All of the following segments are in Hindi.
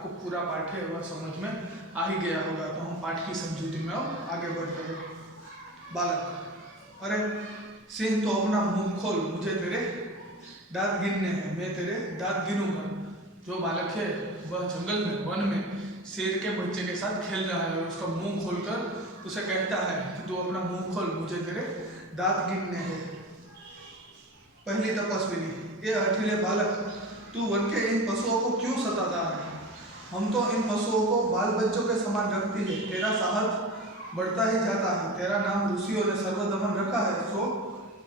आपको पूरा पाठ है वह समझ में आ ही गया होगा। तो हम पाठ की समझूती में अब आगे बढ़ते हैं। बालक: अरे सिंह तो अपना मुंह खोल, मुझे तेरे दांत गिनने हैं, मैं तेरे दांत गिनूंगा। जो बालक है वह जंगल में, वन में शेर के बच्चे के साथ खेल रहा है और उसका मुंह खोलकर उसे कहता है कि तू अपना मुंह खोल, मुझे तेरे दांत गिनने हैं। पहली तपस्विनी: ये हठीले बालक, तू वन के इन पशुओं को क्यों सताता है? हम तो इन पशुओं को बाल बच्चों के समान रखती है। तेरा साहस बढ़ता ही जाता है। तेरा नाम ऋषियों ने सर्वदमन रखा है, सो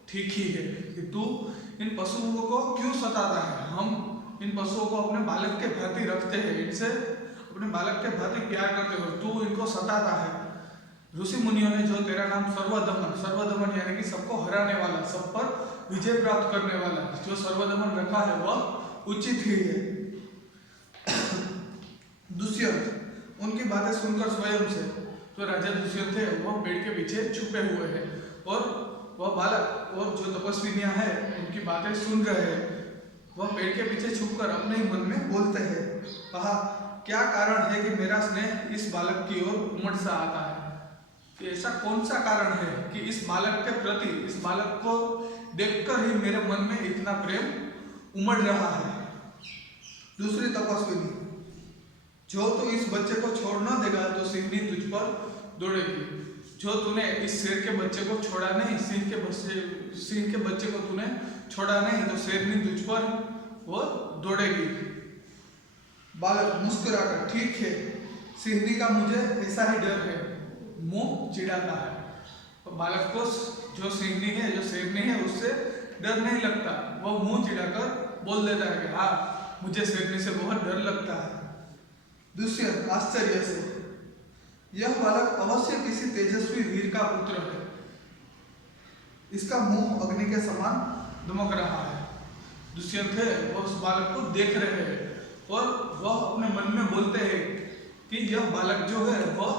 ठीक ही है कि तू इन पशुओं को क्यों सताता है। हम इन पशुओं को अपने बालक के भांति रखते हैं, इनसे अपने बालक के भांति प्यार करते हो, तू इनको सताता है। ऋषि मुनियों ने जो तेरा नाम सर्वदमन, सर्वदमन यानी कि सबको हराने वाला, सब पर विजय प्राप्त करने वाला, जो सर्वदमन रखा है वह उचित ही है। दुष्यंत: उनकी बातें सुनकर स्वयं से, जो राजा दुष्यंत थे वह पेड़ के पीछे छुपे हुए हैं और वह बालक और जो तपस्विनियां हैं उनकी बातें सुन रहे हैं। वह पेड़ के पीछे छुपकर अपने ही मन में बोलते हैं। कहा, क्या कारण है कि मेरा स्नेह इस बालक की ओर उमड़ सा आता है? कि ऐसा कौन सा कारण है कि इस बालक के प्रति, इस बालक को देखकर ही मेरे मन में इतना प्रेम उमड़ रहा है। दूसरी तपस्विनी: जो तू इस बच्चे को छोड़ न देगा तो सिंहनी तुझ पर दौड़ेगी। जो तूने इस शेर के बच्चे को छोड़ा नहीं, सिंह के बच्चे को तूने छोड़ा नहीं तो शेरनी तुझ पर वो दौड़ेगी। बालक मुस्कुराकर: ठीक है, सिंहनी का मुझे ऐसा ही डर है। मुंह चिढ़ाता है। तो बालक को जो सिंहनी है, जो शेरनी है, उससे डर नहीं लगता। वह मुंह चिढ़ाकर बोल देता है कि हाँ, मुझे शेरनी से बहुत डर लगता है। दुष्यंत आश्चर्य से: यह बालक अवश्य किसी तेजस्वी वीर का पुत्र है। इसका मुंह अग्नि के समान दमक रहा है। दुष्यंत है वह उस बालक को देख रहे हैं और वह अपने मन में बोलते हैं कि यह बालक जो है वह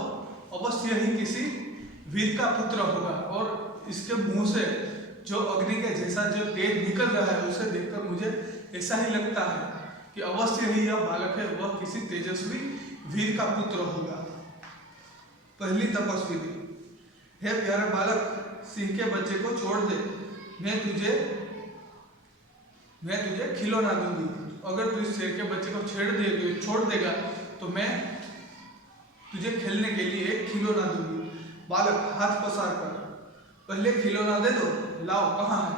अवश्य ही किसी वीर का पुत्र होगा और इसके मुंह से जो अग्नि के जैसा जो तेज निकल रहा है उसे देखकर मुझे ऐसा ही लगता है कि अवश्य ही यह बालक है वह किसी तेजस्वी वीर का पुत्र होगा। पहली तपस्विनी: हे प्यारे बालक, सिंह के बच्चे को छोड़ दे, मैं तुझे खिलौना दूंगी। अगर तू इस शेर के बच्चे को छोड़ देगा तो मैं तुझे खेलने के लिए एक खिलौना दूंगी। बालक हाथ पसार कर: पहले खिलौना दे दो, लाओ, कहाँ है?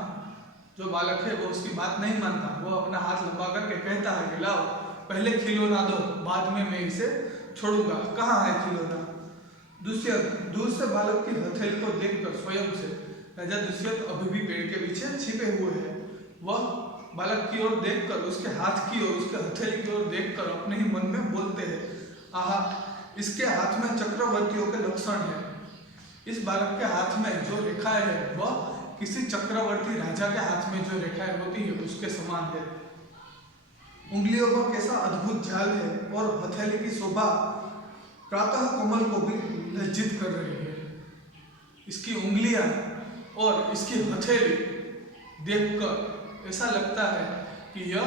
जो बालक है वो उसकी बात नहीं मानता। वो अपना हाथ लंबा करके कहता है कि लाओ, पहले खिलौना दो, बाद में मैं इसे छोड़ूंगा। कहाँ है खिलौना? दुष्यंत दूर से बालक की हथेली को देखकर स्वयं से, राजा दुष्यंत अभी भी पेड़ के पीछे छिपे हुए हैं। वह बालक की ओर देखकर, उसके हाथ की ओर, उसके हथेली की ओर देखकर अपने ही मन में बोलते हैं, आहा, इसके हाथ में चक्रवर्तियों के लक्षण है। इस बालक के हाथ में जो रेखाएं है वह किसी चक्रवर्ती राजा के हाथ में जो रेखाएं होती है उसके समान है। उंगलियों पर कैसा अद्भुत झाल है और हथेली की शोभा प्रातः कमल को भी लज्जित कर रही है। इसकी उंगलियां और इसकी हथेली देखकर ऐसा लगता है कि यह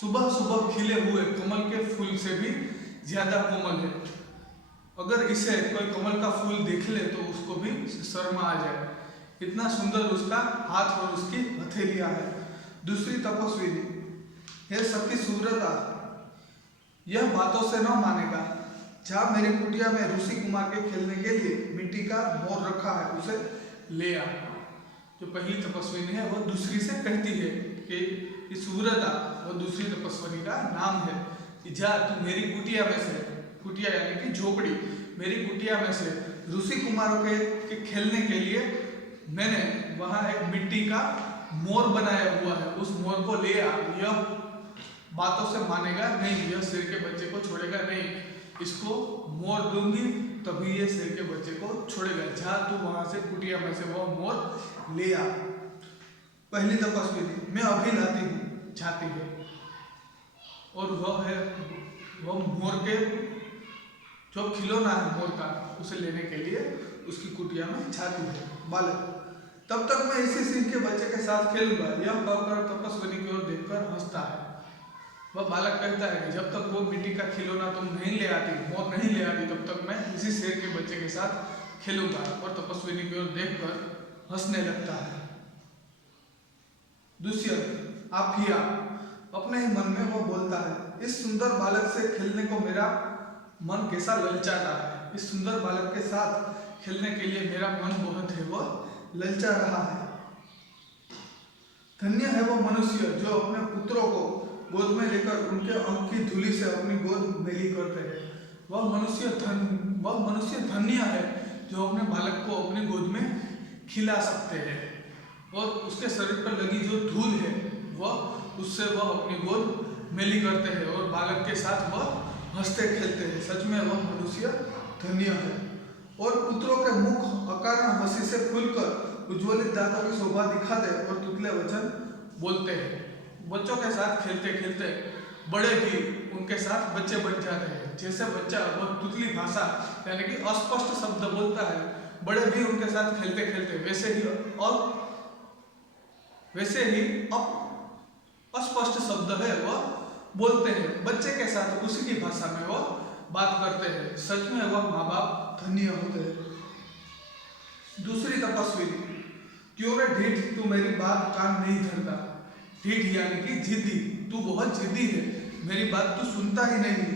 सुबह सुबह खिले हुए कमल के फूल से भी ज्यादा कोमल है। अगर इसे कोई कमल का फूल देख ले तो उसको भी शर्म आ जाए, इतना सुंदर उसका हाथ और उसकी हथेलियां है। दूसरी तपस्विनी: हे सखी सुव्रता, यह बातों से न मानेगा। जहाँ मेरी कुटिया में ऋषि कुमार के खेलने के लिए मिट्टी का मोर रखा है उसे ले आ। जो पहली तपस्विनी है वह दूसरी से कहती है कि सुव्रता, वह दूसरी तपस्विनी का नाम है, कि जा तू मेरी कुटिया में से, कुटिया यानी कि झोपड़ी, मेरी कुटिया में से ऋषि कुमारों के खेलने के लिए मैंने वहाँ एक मिट्टी का मोर बनाया हुआ है, उस मोर को ले आ। यह बातों से मानेगा नहीं, यह शेर के बच्चे को छोड़ेगा नहीं। इसको मोर दूंगी तभी ये शेर के बच्चे को छोड़ेगा। जा तू वहां से कुटिया में से वो मोर ले आ। पहली तपस्विनी: मैं अभी लाती हूँ, जाती है और वह मोर के जो खिलौना है मोर का उसे लेने के लिए उसकी कुटिया में जाती है। बालक: तब तक मैं इसी सिंह के बच्चे के साथ खेलूंगा। यह कहकर तपस्विनी की ओर देखकर हंसता है। वह बालक कहता है कि जब तक वो मिट्टी का खिलौना तुम नहीं ले आती, मोर नहीं ले आती, तब तक मैं इसी शेर के बच्चे के साथ खेलूंगा। और तपस्विनी की ओर देखकर हंसने लगता है। दुष्यंत आफिया अपने ही मन में वो बोलता है, इस सुंदर बालक से खेलने को मेरा मन कैसा ललचाता है। इस सुंदर बालक के साथ खेलने के लिए मेरा मन बहुत है वह ललचा रहा है। धन्य है वो मनुष्य जो अपने पुत्रों को गोद में लेकर उनके अंक की धूलि से अपनी गोद मेली करते हैं। वह मनुष्य धन्य है जो अपने बालक को अपनी गोद में खिला सकते हैं और उसके शरीर पर लगी जो धूल है वह उससे वह अपनी गोद मेली करते हैं और बालक के साथ वह हंसते खेलते हैं। सच में वह मनुष्य धन्य है। और पुत्रों के मुख अकारण हंसी से खुलकर उज्ज्वलित दांतों की शोभा दिखाते और तुतले वचन बोलते हैं। बच्चों के साथ खेलते खेलते बड़े भी उनके साथ बच्चे बन जाते हैं। जैसे बच्चा वह तुतली भाषा यानी कि अस्पष्ट शब्द बोलता है, बड़े भी उनके साथ खेलते खेलते वैसे ही अस्पष्ट शब्द है वह बोलते हैं। बच्चे के साथ उसी की भाषा में वह बात करते हैं। सच में वह माँ बाप धन्य होते हैं। दूसरी तपस्विनी, क्यों रे ढीठ तू मेरी बात कान नहीं धरता। ढीठ यानी कि जिद्दी, तू बहुत जिद्दी है, मेरी बात तू सुनता ही नहीं।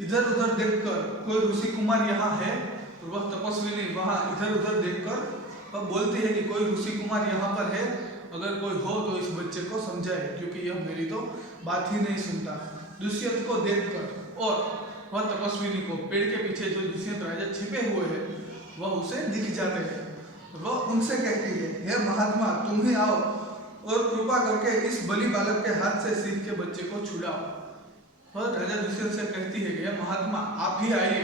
इधर उधर देखकर कोई ऋषि कुमार यहाँ है, और वह तपस्विनी वहाँ इधर उधर देखकर वह बोलती है कि कोई ऋषि कुमार यहाँ पर है, अगर कोई हो तो इस बच्चे को समझाए, क्योंकि यह मेरी तो बात ही नहीं सुनता। दुष्यंत को देखकर और वह तपस्विनी को पेड़ के पीछे जो दुष्यंत राजा छिपे हुए हैं वह उसे दिख जाते हैं। वह उनसे कहती है, हे महात्मा तुम ही आओ और कृपा करके इस बलि बालक के हाथ से सिर के बच्चे को छुड़ाओ। और राजा दुष्यंत से कहती है कि महात्मा आप ही आइए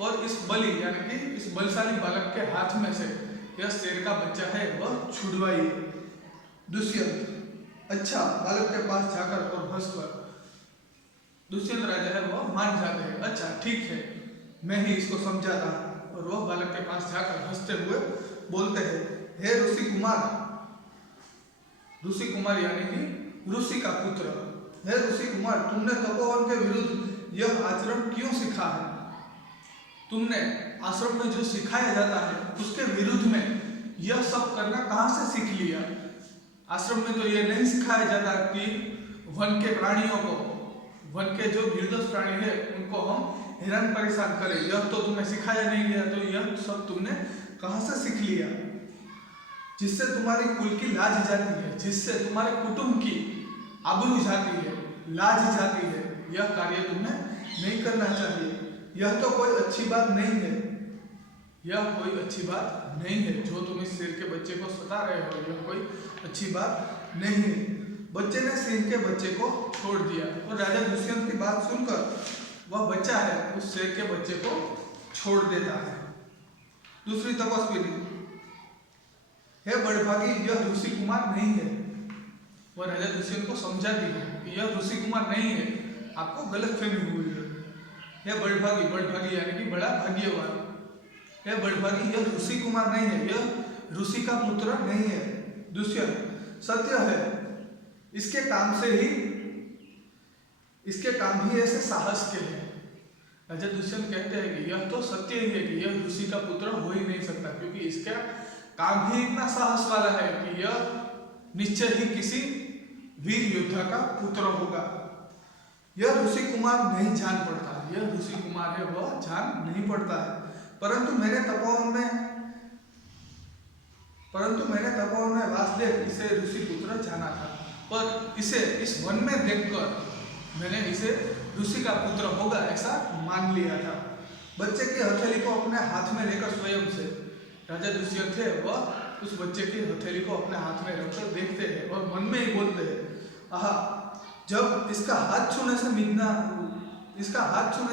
और इस बलि यानी कि इस बलशाली बालक के हाथ में से यह शेर का बच्चा है वह छुड़वाइए। दुष्यंत अच्छा बालक के पास जाकर और हंसकर दुष्यंत राजा है वह मान जाते हैं। अच्छा ठीक है, मैं ही इसको समझाता। और वह बालक के पास जाकर हंसते हुए बोलते हैं, हे ऋषि कुमार यानी कि ऋषि का पुत्र, हे ऋषि कुमार तुमने तपोवन के विरुद्ध यह आचरण क्यों सीखा है। तुमने आश्रम में जो सिखाया जाता है उसके विरुद्ध में यह सब करना कहाँ से सीख लिया। आश्रम में तो यह नहीं सिखाया जाता कि वन के प्राणियों को, वन के जो निर्दोष प्राणी है उनको हम हैरान परेशान करें, यह तो तुम्हें सिखाया नहीं गया। तो यह सब तुमने कहाँ से सीख लिया, जिससे तुम्हारी कुल की लाज जाती है, जिससे तुम्हारे कुटुंब की आबरू जाती है, लाज जाती है। यह कार्य तुम्हें नहीं करना चाहिए। यह तो कोई अच्छी बात नहीं है, यह कोई अच्छी बात नहीं है जो तुम इस शेर के बच्चे को सता रहे हो, यह कोई अच्छी बात नहीं है। बच्चे ने शेर के बच्चे को छोड़ दिया और राजा दुष्यंत की बात सुनकर वह बच्चा है उस शेर के बच्चे को छोड़ देता है। दूसरी तपस्विनी, हे बड़भागी यह ऋषि कुमार नहीं है। वह राजा दुष्यंत को समझाती है कि यह ऋषि कुमार नहीं है, आपको गलतफहमी हुई है। हे बड़भागी यानी कि बड़ा भाग्यवान, हे बड़भागी यह ऋषि कुमार नहीं है, यह ऋषि का पुत्र नहीं है। दुष्यंत सत्य है, इसके काम ही ऐसे साहस के हैं। राजा दुष्यंत कहते हैं कि यह तो सत्य ही है कि यह ऋषि का पुत्र हो ही नहीं सकता, क्योंकि इसका काम ही इतना साहस वाला है कि यह निश्चय ही किसी वीर योद्धा का पुत्र होगा। यह ऋषि कुमार नहीं जान पड़ता, यह ऋषि कुमार है वह जान नहीं पड़ता है। परंतु मैंने तपोवन में वासुदेव इसे ऋषि पुत्र जाना था, पर इसे इस वन में देखकर मैंने इसे ऋषि का पुत्र होगा ऐसा मान लिया था। बच्चे की हथेली को अपने हाथ में लेकर स्वयं से राजा दुष्यंत है वह उस बच्चे की हथेली को अपने हाथ में रखकर देखते हैं और मन में ही बोलते हैं, आहा जब इसका हाथ छूने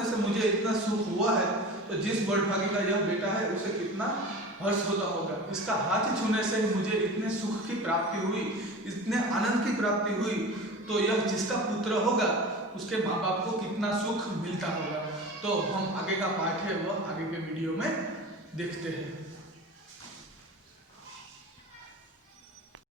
से मुझे इतना सुख हुआ है तो जिस बड़भागी का यह बेटा है उसे कितना हर्ष होता होगा। इसका हाथ छूने से मुझे इतने सुख की प्राप्ति हुई, इतने आनंद की प्राप्ति हुई, तो यह जिसका पुत्र होगा उसके माँ बाप को कितना सुख मिलता होगा। तो हम आगे का पाठ है वह आगे के वीडियो में देखते हैं।